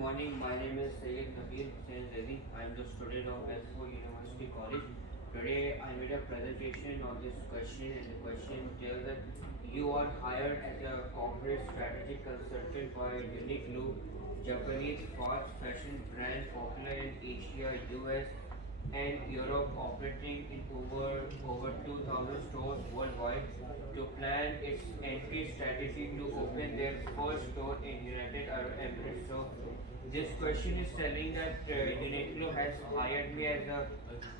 morning. My name is Sayyid Nabir Hussain Reddy. I am the student of S4 University College. Today I made a presentation on this question, and the question tells that you are hired as a corporate strategy consultant by Uniqlo, Japanese fast fashion brand popular in Asia, US, and Europe, operating in over 2,000 stores worldwide, to plan its entry strategy to open their first store in United Arab Emirates. So this question is telling that Uniqlo has hired me as a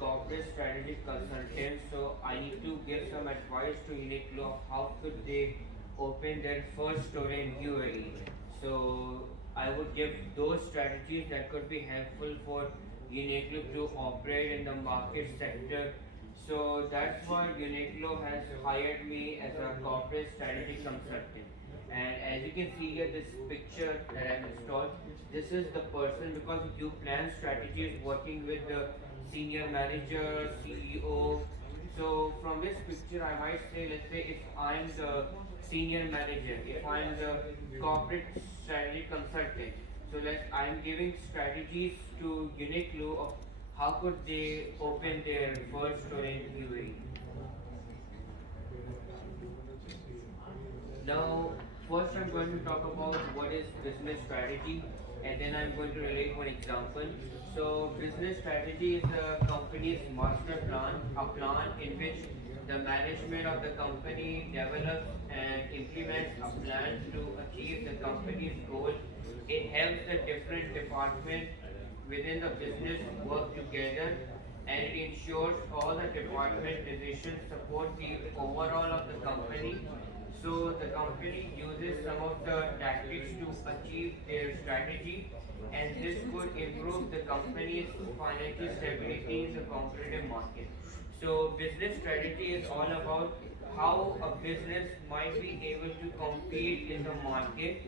corporate strategic consultant. So I need to give some advice to Uniqlo of how could they open their first store in UAE. So I would give those strategies that could be helpful for Uniqlo to operate in the market sector. So that's why Uniqlo has hired me as a corporate strategy consultant. And as you can see here, this picture that I've installed, this is the person, because you plan strategies working with the senior manager, CEO. So from this picture, I might say, let's say if I'm the senior manager, if I'm the corporate strategy consultant, so I'm giving strategies to Uniqlo of how could they open their first store in UAE. Now, first I'm going to talk about what is business strategy, and then I'm going to relate one example. So, business strategy is a company's master plan, a plan in which the management of the company develops and implements a plan to achieve the company's goal. It helps the different departments within the business work together, and it ensures all the department decisions support the overall of the company. So the company uses some of the tactics to achieve their strategy, and this could improve the company's financial stability in the competitive market. So business strategy is all about how a business might be able to compete in the market.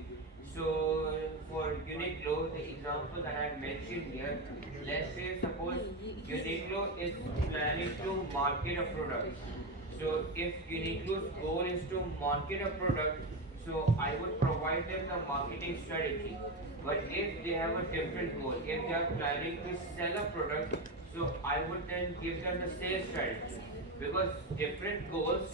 So for Uniqlo, the example that I mentioned here, let's say suppose Uniqlo is planning to market a product. So if Uniqlo's goal is to market a product, so I would provide them the marketing strategy. But if they have a different goal, if they are planning to sell a product, so I would then give them the sales strategy, because different goals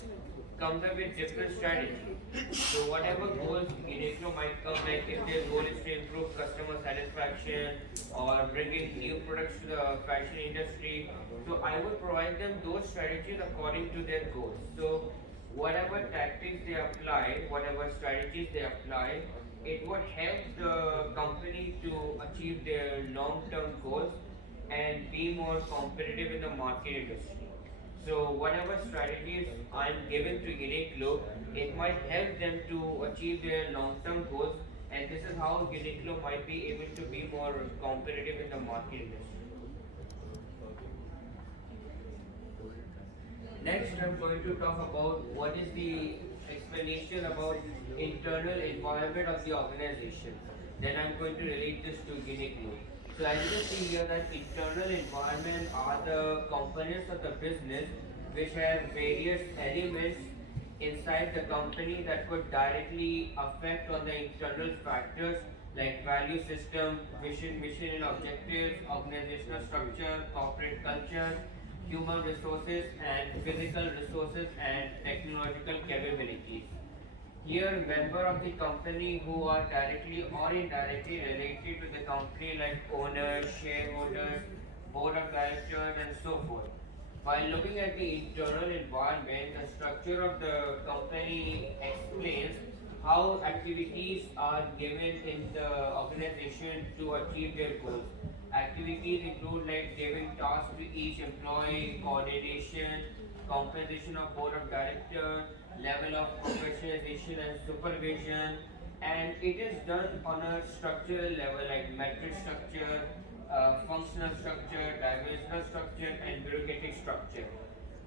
comes up with different strategy. So whatever goals Uniqlo might come, like if their goal is to improve customer satisfaction or bringing new products to the fashion industry, so I would provide them those strategies according to their goals. So whatever tactics they apply, whatever strategies they apply, it would help the company to achieve their long-term goals and be more competitive in the market industry. So whatever strategies I'm given to Uniqlo, it might help them to achieve their long-term goals, and this is how Uniqlo might be able to be more competitive in the market industry. Next, I'm going to talk about what is the explanation about internal environment of the organization. Then I'm going to relate this to Uniqlo. So as you can see here, that internal environment are the components of the business which have various elements inside the company that could directly affect on the internal factors like value system, vision, mission and objectives, organizational structure, corporate culture, human resources and physical resources and technological capabilities. Here, member of the company who are directly or indirectly related to the company like owners, shareholders, board of directors and so forth. While looking at the internal environment, the structure of the company explains how activities are given in the organization to achieve their goals. Activities include like giving tasks to each employee, coordination, compensation of board of directors, level of professionalization and supervision, and it is done on a structural level like metric structure, functional structure, divisional structure, and bureaucratic structure.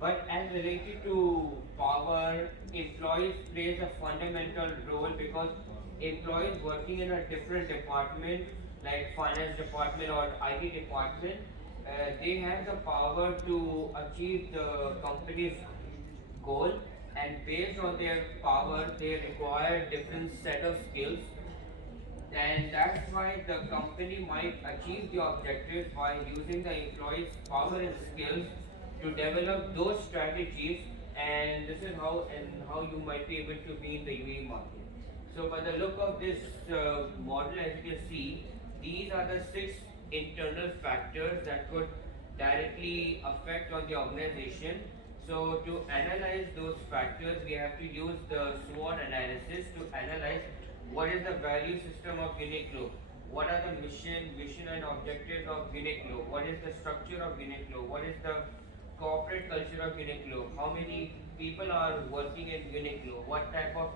But as related to power, employees plays a fundamental role, because employees working in a different department like finance department or IT department, they have the power to achieve the company's goal, and based on their power they require different set of skills. And that's why the company might achieve the objectives by using the employees' power and skills to develop those strategies. And this is how you might be able to be in the UAE market. So by the look of this model, as you can see, these are the six internal factors that could directly affect on the organization. So to analyze those factors, we have to use the SWOT analysis to analyze what is the value system of Uniqlo, what are the vision and objectives of Uniqlo, what is the structure of Uniqlo, what is the corporate culture of Uniqlo, how many people are working in Uniqlo, what type of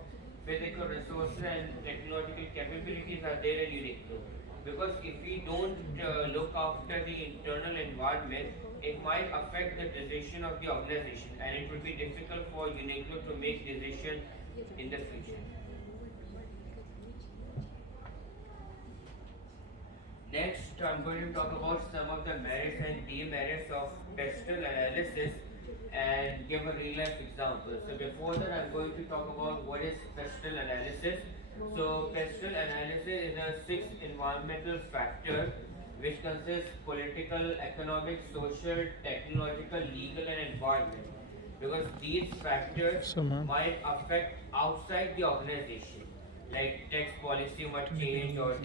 physical resources and technological capabilities are there in Uniqlo. Because if we don't look after the internal environment, it might affect the decision of the organization, and it would be difficult for Uniqlo to make decision in the future. Next, I'm going to talk about some of the merits and demerits of pestle analysis and give a real life example. So before that, I'm going to talk about what is pestle analysis. So pestle analysis is a six environmental factor which consists political, economic, social, technological, legal, and environment. Because these factors So, ma'am, might affect outside the organization, like tax policy might change or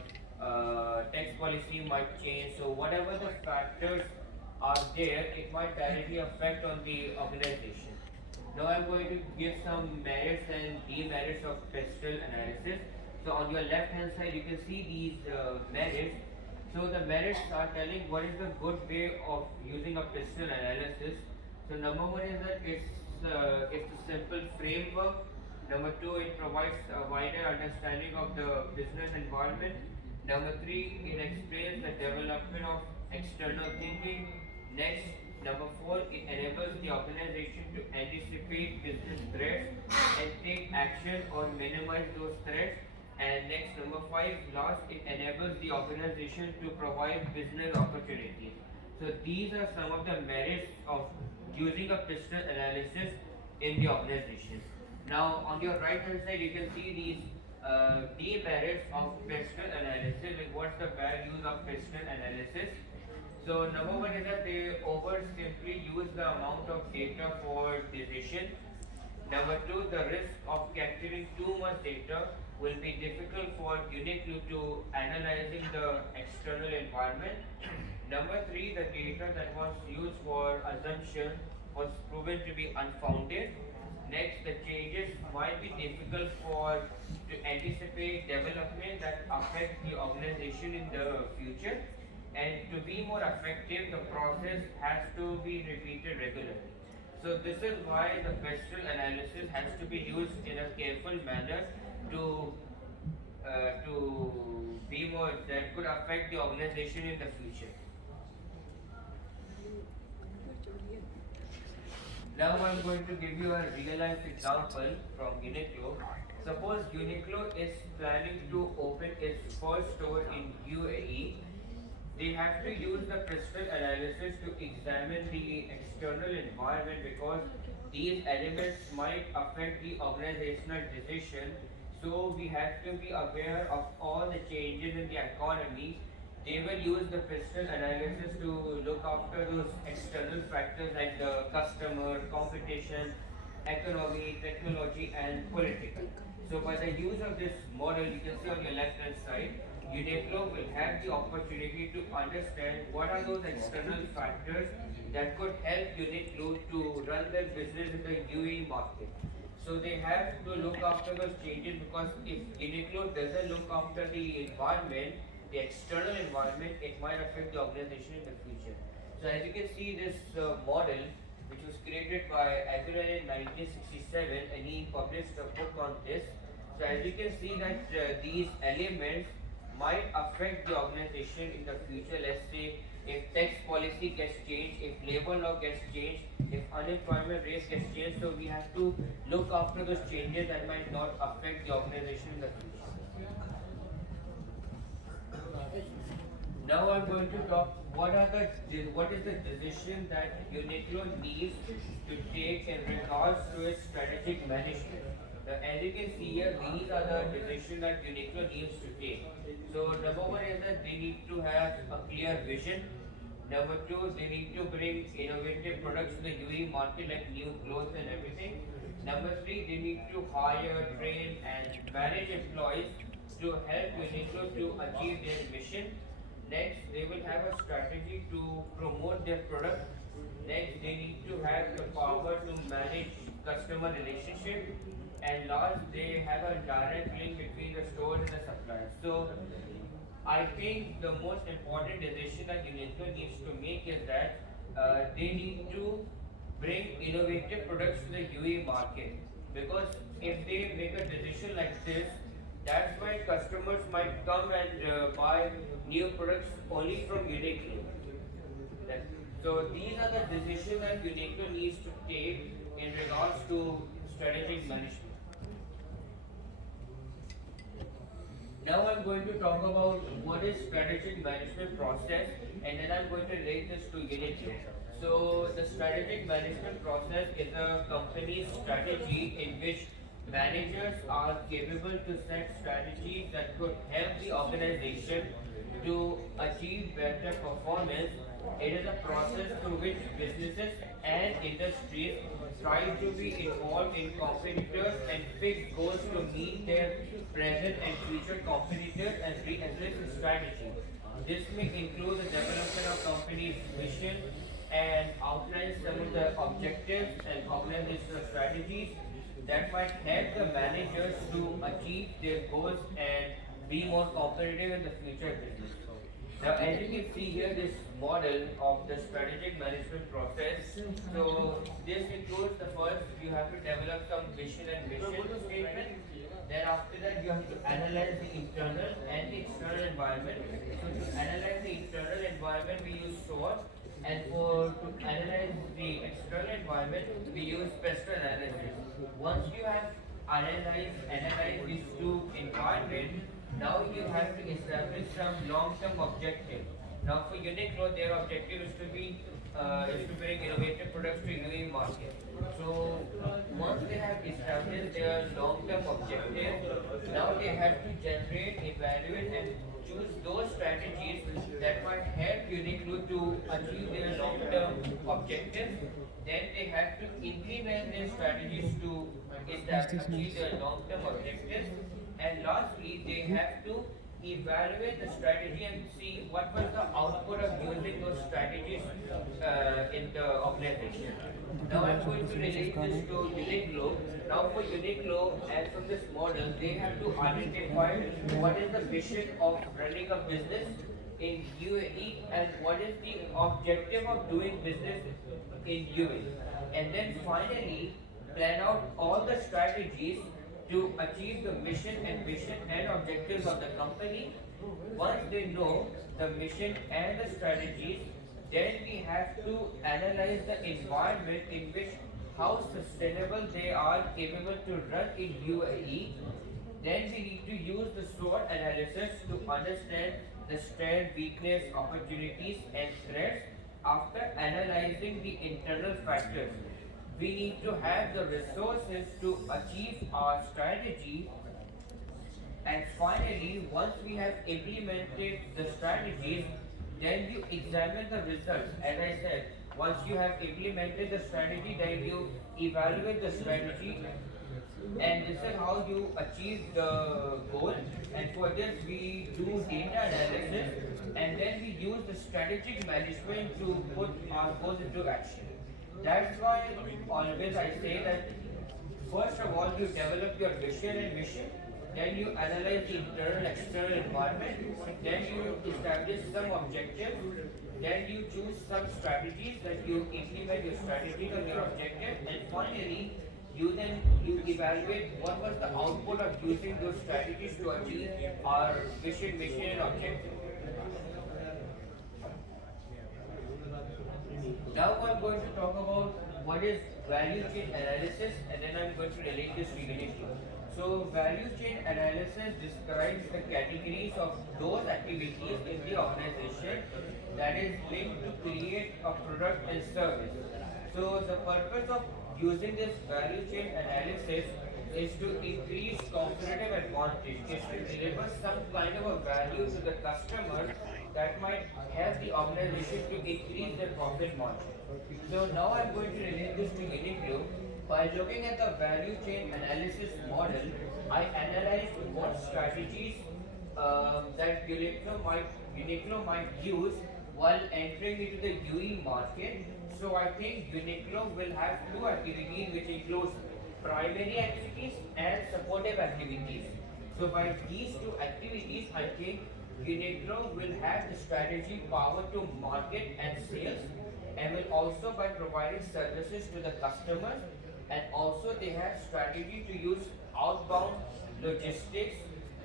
tax policy might change. So whatever the factors are there, it might directly affect on the organization. Now I'm going to give some merits and demerits of pestle analysis. So on your left hand side, you can see these merits. So the merits are telling what is the good way of using a pestle analysis. So number one is that it's a simple framework. Number two, it provides a wider understanding of the business environment. Number three, it explains the development of external thinking. Next, number four, it enables the organization to anticipate business threats and take action or minimize those threats. And next, number five, last, it enables the organization to provide business opportunities. So these are some of the merits of using a business analysis in the organization. Now, on your right hand side, you can see these demerits of pestle analysis. Like what's the bad use of pestle analysis? So number one is that they over simply use the amount of data for decision. Number two, the risk of capturing too much data will be difficult for Uniqlo to analyzing the external environment. Number three, the data that was used for assumption was proven to be unfounded. Next, the changes might be difficult for to anticipate development that affect the organization in the future. And to be more effective, the process has to be repeated regularly. So this is why the pestle analysis has to be used in a careful manner to be more that could affect the organization in the future. Now I'm going to give you a real life example from Uniqlo. Suppose Uniqlo is planning to open its first store in UAE. They have to use the crystal analysis to examine the external environment because these elements might affect the organizational decision. So we have to be aware of all the changes in the economy. They will use the crystal analysis to look after those external factors like the customer, competition, economy, technology, and political. So by the use of this model, you can see on your left hand side, Uniqlo will have the opportunity to understand what are those external factors that could help Uniqlo to run their business in the UAE market. So they have to look after those changes because if Uniqlo doesn't look after the environment, the external environment, it might affect the organization in the future. So as you can see this model, which was created by Aguilar in 1967, and he published a book on this. So as you can see that these elements might affect the organization in the future. Let's say if tax policy gets changed, if labor law gets changed, if unemployment rate gets changed, so we have to look after those changes that might not affect the organization in the future. Now I'm going to talk what is the decision that Uniqlo needs to take in regards to its strategic management. As you can see here, these are the decisions that Uniqlo needs to take. So number one is that they need to have a clear vision. Number two, they need to bring innovative products to the UAE market like new clothes and everything. Number three, they need to hire, train, and manage employees to help Uniqlo to achieve their mission. Next, they will have a strategy to promote their product. Next, they need to have the power to manage customer relationship. And last, they have a direct link between the stores and the suppliers. So I think the most important decision that UNESCO needs to make is that they need to bring innovative products to the UAE market. Because if they make a decision like this, that's why customers might come and buy new products only from Uniqlo. That- So these are the decisions that Uniqlo needs to take in regards to strategic management. Now I'm going to talk about what is strategic management process, and then I'm going to relate this to Uniqlo. So the strategic management process is a company's strategy in which managers are capable to set strategies that could help the organization to achieve better performance. It is a process through which businesses and industries try to be involved in competitors and fix goals to meet their present and future competitors and reassess strategy. This may include the development of company's vision and outline some of the objectives and organizational strategies that might help the managers to achieve their goals and be more competitive in the future business. Now, as you can see here, this model of the strategic management process. So, this includes the first, you have to develop some vision and mission statement. Then, after that, you have to analyze the internal and the external environment. So, to analyze the internal environment, we use SWOT, and to analyze the external environment, we use pest analysis. Once you have analyzed these two environments, now you have to establish some long-term objective. Now for Uniqlo, their objective is to bring innovative products to UAE market. So once they have established their long-term objective, now they have to generate, evaluate, and choose those strategies that might help Uniqlo to achieve their long-term objectives. Then they have to implement their strategies to achieve their long-term objectives. And lastly, they have to evaluate the strategy and see what was the output of using those strategies in the organization. Now I'm going to relate this to Uniqlo. Now for Uniqlo, as from this model, they have to identify what is the vision of running a business in UAE and what is the objective of doing business in UAE. And then finally, plan out all the strategies to achieve the mission and vision and objectives of the company. Once they know the mission and the strategies, then we have to analyze the environment in which how sustainable they are capable to run in UAE. Then we need to use the SWOT analysis to understand the strength, weakness, opportunities, and threats. After analyzing the internal factors, we need to have the resources to achieve our strategy. And finally, once we have implemented the strategies, then you examine the results. As I said, once you have implemented the strategy, then you evaluate the strategy, and this is how you achieve the goal. And for this, we do data analysis, and then we use the strategic management to put our goals into action. That's why always I say that first of all you develop your vision and mission, then you analyze the internal external environment, then you establish some objectives, then you choose some strategies that you implement your strategy on your objective, and finally you evaluate what was the output of using those strategies to achieve our vision, mission and objective. Now I'm going to talk about what is value chain analysis, and then I'm going to relate this to Uniqlo. So value chain analysis describes the categories of those activities in the organization that is linked to create a product and service. So the purpose of using this value chain analysis, is to increase competitive advantage, is to deliver some kind of a value to the customer that might help the organization to increase their profit margin. So now I'm going to relate this to Uniqlo. By looking at the value chain analysis model, I analyzed what strategies that Uniqlo might use while entering into the UE market. So I think Uniqlo will have two activities which includes primary activities and supportive activities. So by these two activities, I think Uniqlo will have the strategy power to market and sales, and will also by providing services to the customers, and also they have strategy to use outbound logistics,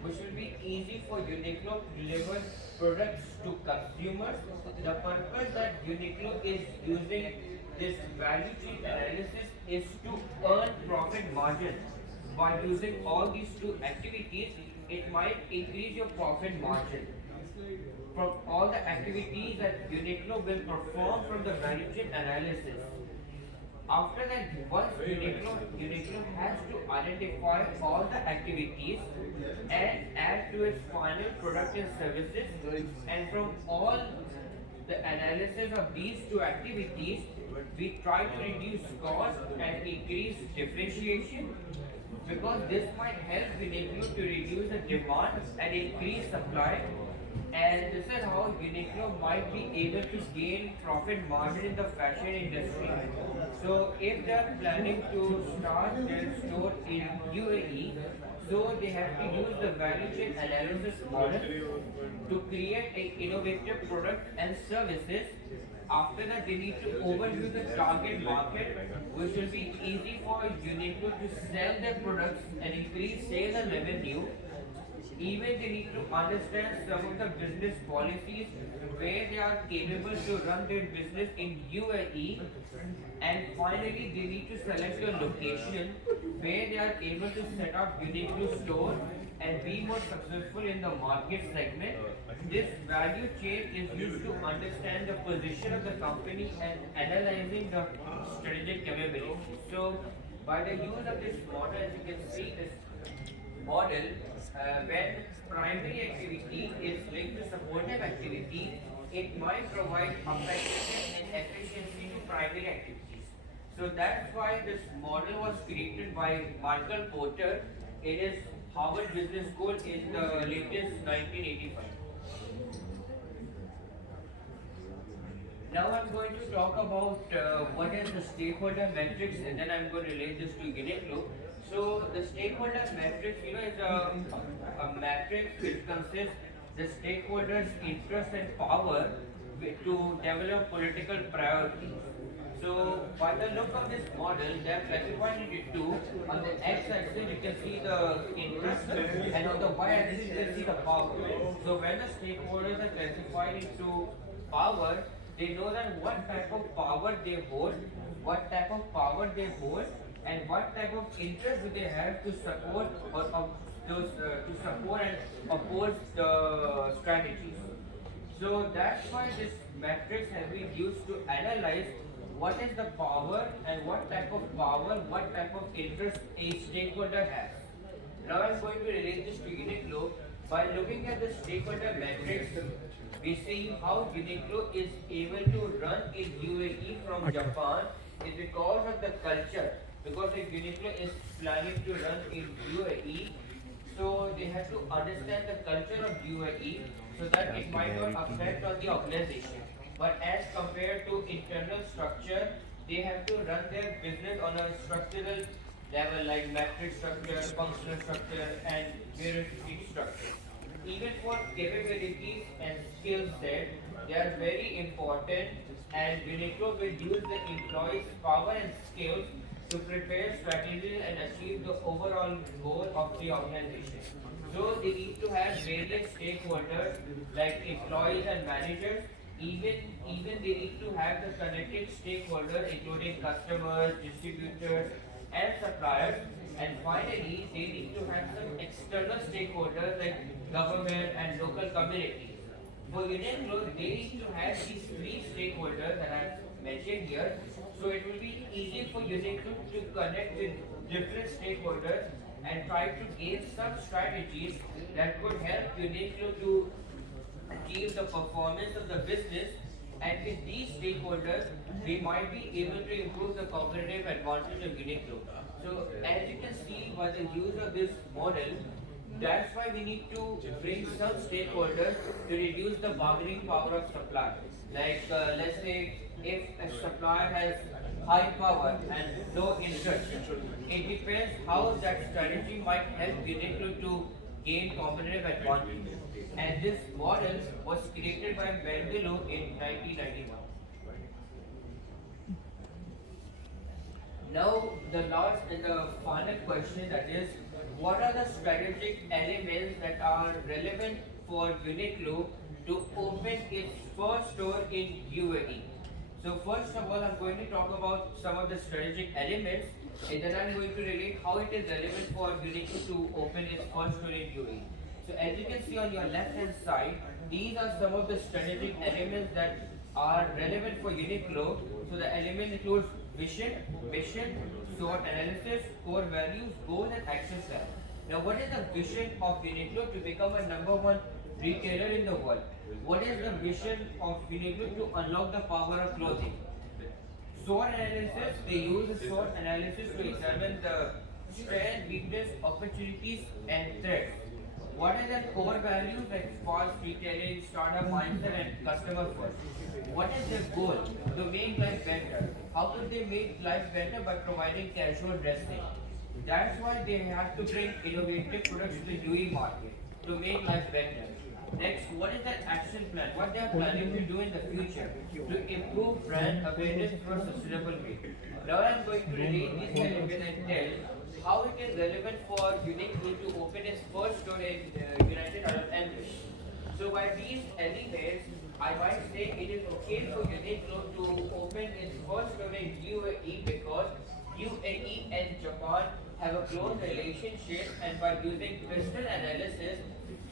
which will be easy for Uniqlo to deliver products to consumers. The purpose that Uniqlo is using this value chain analysis is to earn profit margin. By using all these two activities, it might increase your profit margin from all the activities that Uniqlo will perform from the value chain analysis. After that, once Uniqlo has to identify all the activities and add to its final product and services, and from all the analysis of these two activities, we try to reduce cost and increase differentiation, because this might help Uniqlo to reduce the demand and increase supply, and this is how Uniqlo might be able to gain profit margin in the fashion industry. So if they are planning to start their store in UAE, so they have to use the value chain analysis model to create a innovative product and services. After that, they need to overview the target market, which will be easy for Uniqlo to sell their products and increase sales and revenue. Even they need to understand some of the business policies where they are capable to run their business in UAE. And finally, they need to select a location where they are able to set up Uniqlo store and be more successful in the market segment. This value chain is used to understand the position of the company and analyzing the strategic capability. So, by the use of this model, as you can see, this model, when primary activity is linked to supportive activity, it might provide effectiveness and efficiency to primary activities. So that's why this model was created by Michael Porter in his Harvard Business School in the latest 1985. Now I'm going to talk about what is the stakeholder metrics, and then I'm going to relate this to Uniqlo. So the stakeholder metrics, is a matrix which consists the stakeholders' interest and power to develop political priorities. So by the look of this model, they are classified into two. On the x-axis, you can see the interest, and on the y-axis, you can see the power. So when the stakeholders are classified into power, they know that what type of power they hold, what type of power they hold, and what type of interest do they have to support or to support and oppose the strategies. So that's why this matrix has been used to analyze what is the power and what type of power, what type of interest a stakeholder has. Now I'm going to relate this to Uniqlo. By looking at the stakeholder matrix, we see how Uniqlo is able to run in UAE from Japan is because of the culture. Because if Uniqlo is planning to run in UAE, so they have to understand the culture of UAE so that it might not affect on the organization. But as compared to internal structure, they have to run their business on a structural level like matrix structure, functional structure, and bureaucratic structure. Even for capabilities and skill set, they are very important, and Uniqlo will use the employees' power and skills to prepare strategies and achieve the overall goal of the organization. So they need to have various stakeholders like employees and managers. Even they need to have the connected stakeholders including customers, distributors, and suppliers. And finally, they need to have some external stakeholders like government and local communities. For Uniqlo, they need to have these three stakeholders that I've mentioned here. So it will be easy for Uniqlo to connect with different stakeholders and try to gain some strategies that could help Uniqlo to achieve the performance of the business, and with these stakeholders we might be able to improve the competitive advantage of Uniqlo. So as you can see by the use of this model, that's why we need to bring some stakeholders to reduce the bargaining power of supply. Like let's say if a supplier has high power and low interest, it depends how that strategy might help Uniqlo to gain competitive advantage. And this model was created by Mendelo in 1991. Now, the last and the final question, that is, what are the strategic elements that are relevant for Uniqlo to open its first store in UAE? So first of all, I'm going to talk about some of the strategic elements, and then I'm going to relate how it is relevant for Uniqlo to open its first store in UAE. So as you can see on your left hand side, these are some of the strategic elements that are relevant for Uniqlo. So the element includes vision, mission, SWOT analysis, core values, goals, and action plan. Now, what is the vision of Uniqlo to become a number one retailer in the world? What is the vision of Uniqlo to unlock the power of clothing? SWOT analysis, they use the SWOT analysis to examine the strength, weakness, opportunities, and threats. What are the core values like fast retailing, startup mindset, and customer first? What is their goal? To make life better. How could they make life better? By providing casual dressing. That's why they have to bring innovative products to the UAE market to make life better. Next, what is their action plan? What they are planning to do in the future to improve brand awareness through a sustainable way. Now I am going to relate these elements and tell how it is relevant for Uniqlo to open its first store in United Arab Emirates. So by these elements, I might say it is okay for Uniqlo to open its first store in UAE because UAE and Japan have a close relationship, and by using crystal analysis,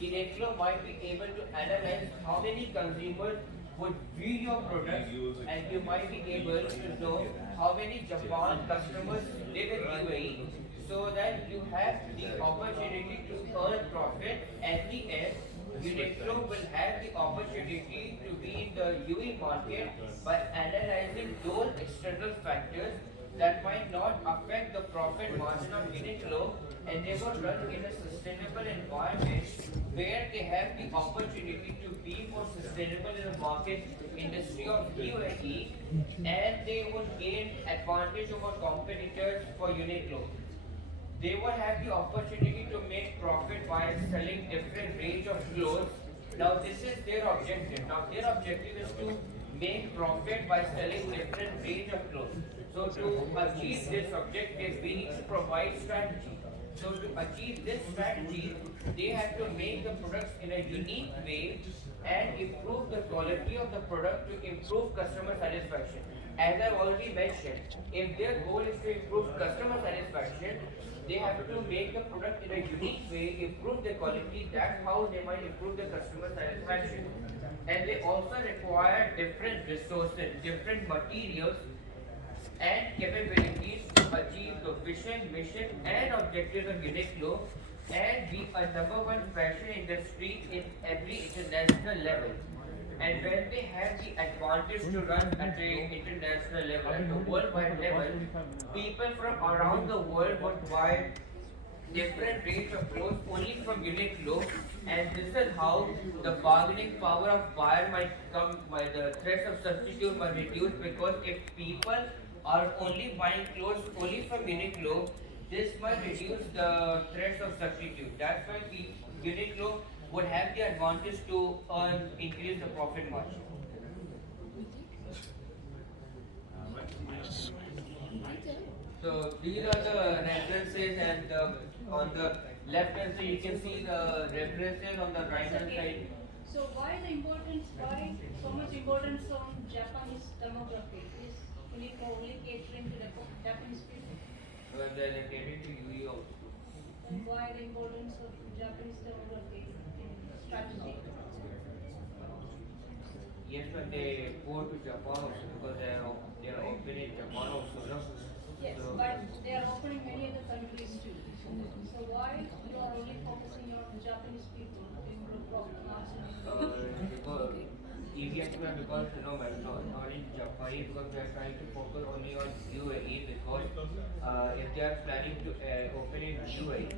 Uniqlo might be able to analyze how many consumers would view your product, and you might be able to know how many Japan customers live in UAE, so that you have the opportunity to earn profit at the end. Uniqlo will have the opportunity to be in the UAE market by analyzing those external factors that might not affect the profit margin of Uniqlo, and they will run in a sustainable environment where they have the opportunity to be more sustainable in the market industry of UAE, and they will gain advantage over competitors for Uniqlo. They will have the opportunity to make profit by selling different range of clothes. Now this is their objective. Now their objective is to make profit by selling different range of clothes. So to achieve this objective, we need to provide strategy. So to achieve this strategy, they have to make the products in a unique way and improve the quality of the product to improve customer satisfaction. As I already mentioned, if their goal is to improve customer satisfaction, they have to make the product in a unique way, improve the quality. That's how they might improve the customer satisfaction. And they also require different resources, different materials, and capabilities to achieve the vision, mission, and objectives of Uniqlo and be a number one fashion industry in every international level. And when they have the advantage to run at the international level, at the worldwide level, people from around the world would buy different range of clothes only from Uniqlo, and this is how the bargaining power of buyer might come by the threats of substitute might reduce, because if people are only buying clothes only from Uniqlo, this might reduce the threats of substitute. That's why Uniqlo would have the advantage to earn increase the profit margin. So these are the references, and on the left hand side you can see the references. On the right hand side, So why so much importance on Japanese demography? Is Uniqlo only catering to the Japanese people? when they are catering to UE also. And why the importance of Japanese demography in strategy? Yes, when they go to Japan also, because they are often in Japan also, no? Yes, So, but they are opening many other countries too. So why you are only focusing on Japanese people to improve profit margin? because because madam, not in Japan, because we are trying to focus only on UAE, because if they are planning to open in UAE,